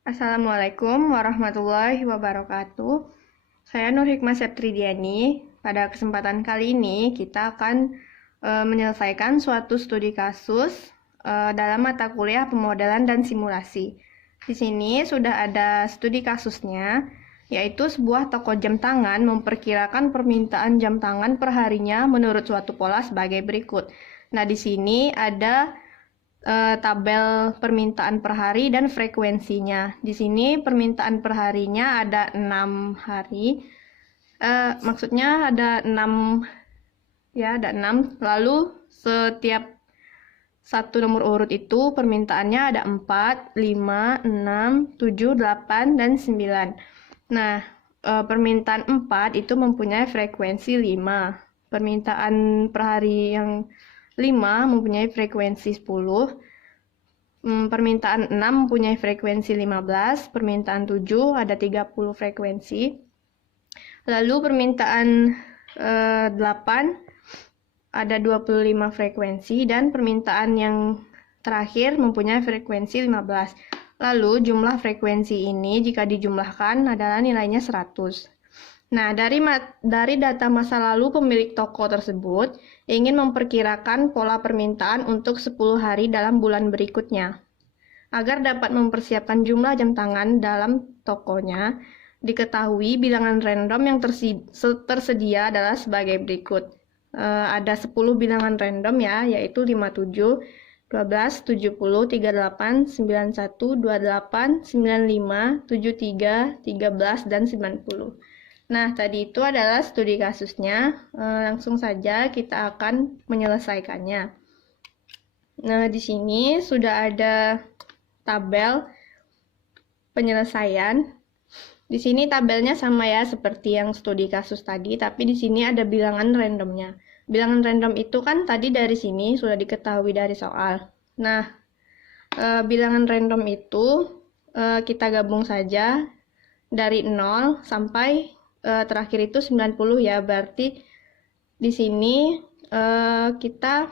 Assalamualaikum warahmatullahi wabarakatuh. Saya Nur Hikmah Septridiani. Pada kesempatan kali ini kita akan menyelesaikan suatu studi kasus dalam mata kuliah pemodelan dan simulasi. Di sini sudah ada studi kasusnya, yaitu sebuah toko jam tangan memperkirakan permintaan jam tangan perharinya menurut suatu pola sebagai berikut. Nah, di sini ada tabel permintaan per hari dan frekuensinya. Di sini permintaan per harinya ada 6 hari. Maksudnya ada 6 ya, ada 6. Lalu setiap satu nomor urut itu permintaannya ada 4, 5, 6, 7, 8, dan 9. Nah, permintaan 4 itu mempunyai frekuensi 5. Permintaan per hari yang 5 mempunyai frekuensi 10. Permintaan 6 mempunyai frekuensi 15. Permintaan 7 ada 30 frekuensi. Lalu permintaan 8 ada 25 frekuensi. Dan permintaan yang terakhir mempunyai frekuensi 15. Lalu jumlah frekuensi ini jika dijumlahkan adalah nilainya 100. Nah, dari data masa lalu pemilik toko tersebut ingin memperkirakan pola permintaan untuk 10 hari dalam bulan berikutnya. Agar dapat mempersiapkan jumlah jam tangan dalam tokonya, diketahui bilangan random yang tersedia adalah sebagai berikut. Ada 10 bilangan random ya, yaitu 57, 12, 70, 38, 91, 28, 95, 73, 13, dan 90. Nah, tadi itu adalah studi kasusnya. Langsung saja kita akan menyelesaikannya. Nah, di sini sudah ada tabel penyelesaian. Di sini tabelnya sama ya seperti yang studi kasus tadi, tapi di sini ada bilangan randomnya. Bilangan random itu kan tadi dari sini sudah diketahui dari soal. Nah, bilangan random itu kita gabung saja dari 0 sampai terakhir itu 90 ya, berarti di sini kita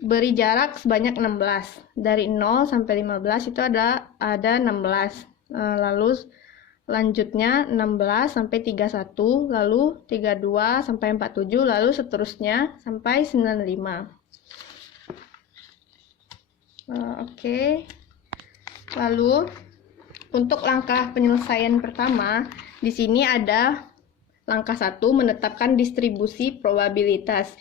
beri jarak sebanyak 16. Dari 0 sampai 15 itu ada 16. Lalu lanjutnya 16 sampai 31, lalu 32 sampai 47, lalu seterusnya sampai 95. Oke. Lalu untuk langkah penyelesaian pertama, di sini ada langkah 1 menetapkan distribusi probabilitas.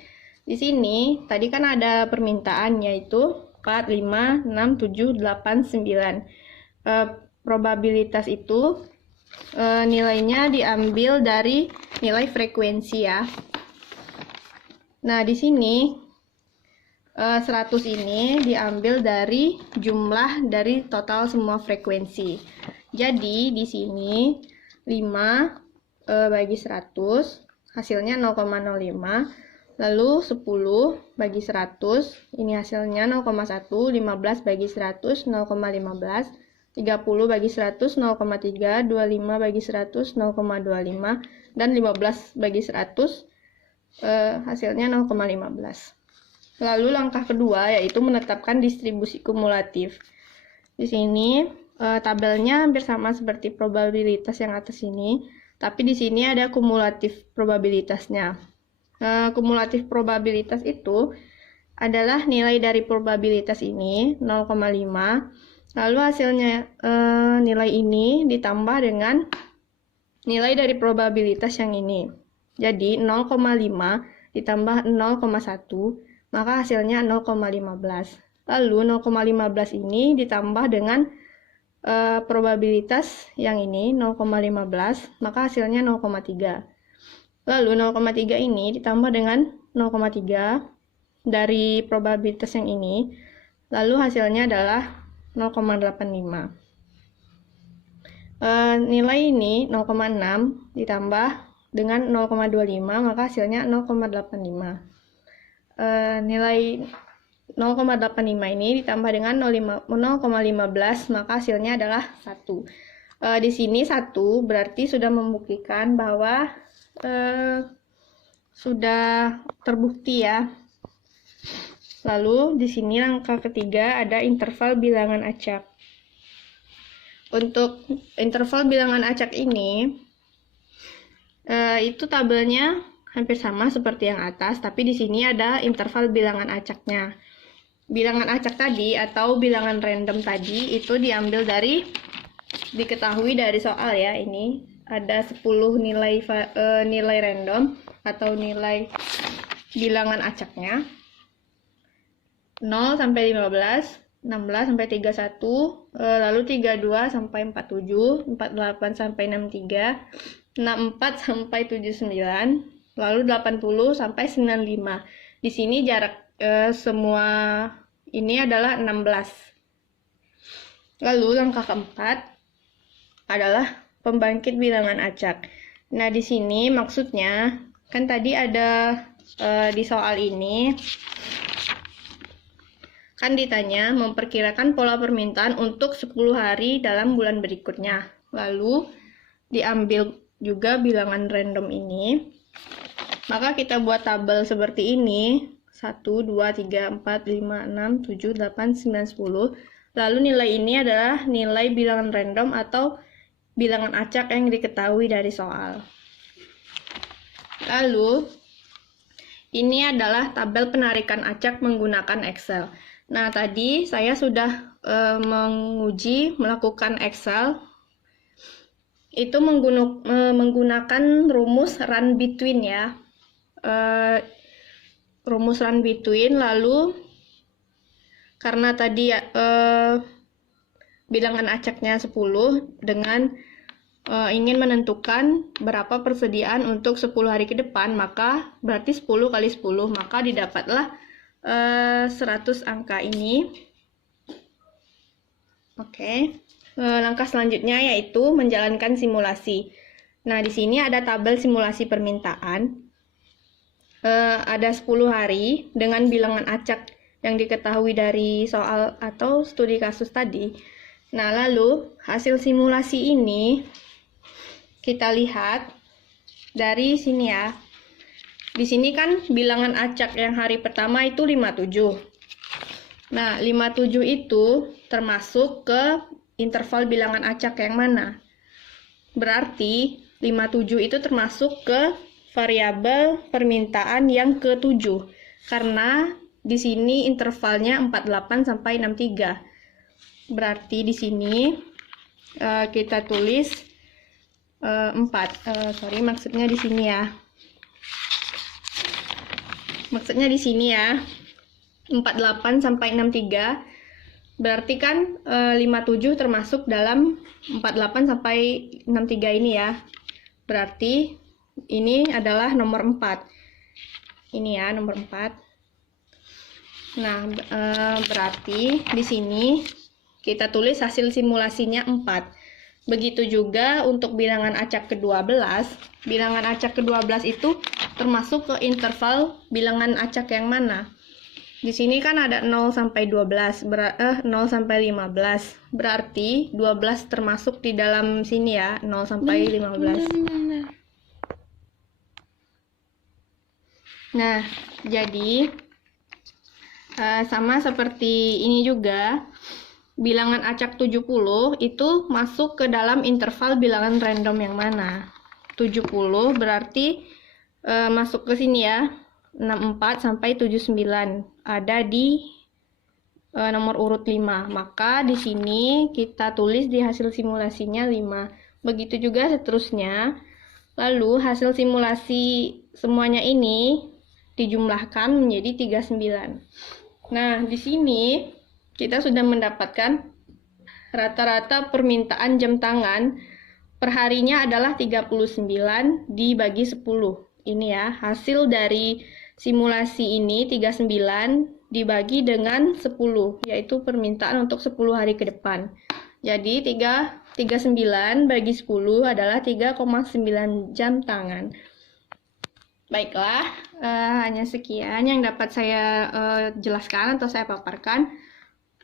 Di sini tadi kan ada permintaan yaitu 4, 5, 6, 7, 8, 9. Probabilitas itu nilainya diambil dari nilai frekuensi ya. Nah, di sini 100 ini diambil dari jumlah dari total semua frekuensi. Jadi di sini 5 bagi 100 hasilnya 0,05. Lalu 10 bagi 100 ini hasilnya 0,1. 15 bagi 100 0,15. 30 bagi 100 0,3. 25 bagi 100 0,25. Dan 15 bagi 100 hasilnya 0,15. Lalu langkah kedua yaitu menetapkan distribusi kumulatif. Di sini tabelnya hampir sama seperti probabilitas yang atas ini, tapi di sini ada kumulatif probabilitasnya. Kumulatif probabilitas itu adalah nilai dari probabilitas ini 0,5, lalu hasilnya nilai ini ditambah dengan nilai dari probabilitas yang ini. Jadi 0,5 ditambah 0,1 maka hasilnya 0,15. Lalu 0,15 ini ditambah dengan probabilitas yang ini 0,15 maka hasilnya 0,3. Lalu 0,3 ini ditambah dengan 0,3 dari probabilitas yang ini, lalu hasilnya adalah 0,85. Nilai ini 0,6 ditambah dengan 0,25 maka hasilnya 0,85. Nilai 0,85 ini ditambah dengan 0,15 maka hasilnya adalah 1. Di sini 1 berarti sudah membuktikan bahwa sudah terbukti ya. Lalu di sini langkah ketiga ada interval bilangan acak. untuk interval bilangan acak ini, itu tabelnya hampir sama seperti yang atas, tapi di sini ada interval bilangan acaknya. Bilangan acak tadi atau bilangan random tadi itu diambil dari, diketahui dari soal ya, ini ada 10 nilai random atau nilai bilangan acaknya. 0 sampai 15, 16 sampai 31, lalu 32 sampai 47, 48 sampai 63, 64 sampai 79, lalu 80 sampai 95. Di sini jarak semua ini adalah 16. Lalu langkah keempat adalah pembangkit bilangan acak. Nah, di sini maksudnya kan tadi ada di soal ini kan ditanya memperkirakan pola permintaan untuk 10 hari dalam bulan berikutnya. Lalu diambil juga bilangan random ini. Maka kita buat tabel seperti ini. 1, 2, 3, 4, 5, 6, 7, 8, 9, 10. Lalu nilai ini adalah nilai bilangan random atau bilangan acak yang diketahui dari soal. Lalu, ini adalah tabel penarikan acak menggunakan Excel. Nah, tadi saya sudah melakukan Excel. Itu menggunakan rumus run between ya. Rumus run between, lalu karena tadi bilangan acaknya 10 dengan ingin menentukan berapa persediaan untuk 10 hari ke depan, maka berarti 10 kali 10, maka didapatlah 100 angka ini. Oke. Langkah selanjutnya yaitu menjalankan simulasi. Nah, di sini ada tabel simulasi permintaan. Ada 10 hari dengan bilangan acak yang diketahui dari soal atau studi kasus tadi. Nah, lalu hasil simulasi ini kita lihat dari sini ya. Di sini kan bilangan acak yang hari pertama itu 57. Nah, 57 itu termasuk ke interval bilangan acak yang mana? Berarti 57 itu termasuk ke variabel permintaan yang ke-7. Karena di sini intervalnya 48 sampai 63. Berarti di sini kita tulis 4. Maksudnya di sini ya. Maksudnya di sini ya. 48 sampai 63. Berarti kan 57 termasuk dalam 48 sampai 63 ini ya. Berarti ini adalah nomor 4. Ini ya, nomor 4. Nah, berarti di sini kita tulis hasil simulasinya 4. Begitu juga untuk bilangan acak ke-12. Bilangan acak ke-12 itu termasuk ke interval bilangan acak yang mana? Di sini kan ada 0 sampai 12, 0 sampai 15. Berarti 12 termasuk di dalam sini ya, 0 sampai 15. Nah, jadi sama seperti ini juga, bilangan acak 70 itu masuk ke dalam interval bilangan random yang mana? 70 berarti masuk ke sini ya, 64 sampai 79. Ada di nomor urut 5. Maka di sini kita tulis di hasil simulasinya 5. Begitu juga seterusnya. Lalu hasil simulasi semuanya ini dijumlahkan menjadi 39. Nah, di sini kita sudah mendapatkan rata-rata permintaan jam tangan perharinya adalah 39 dibagi 10. Ini ya, hasil dari simulasi ini 39 dibagi dengan 10, yaitu permintaan untuk 10 hari ke depan. Jadi 39 bagi 10 adalah 3,9 jam tangan. Baiklah, hanya sekian yang dapat saya jelaskan atau saya paparkan.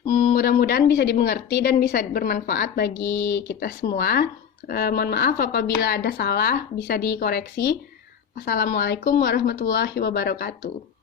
Mudah-mudahan bisa dimengerti dan bisa bermanfaat bagi kita semua. Mohon maaf apabila ada salah, bisa dikoreksi. Wassalamualaikum warahmatullahi wabarakatuh.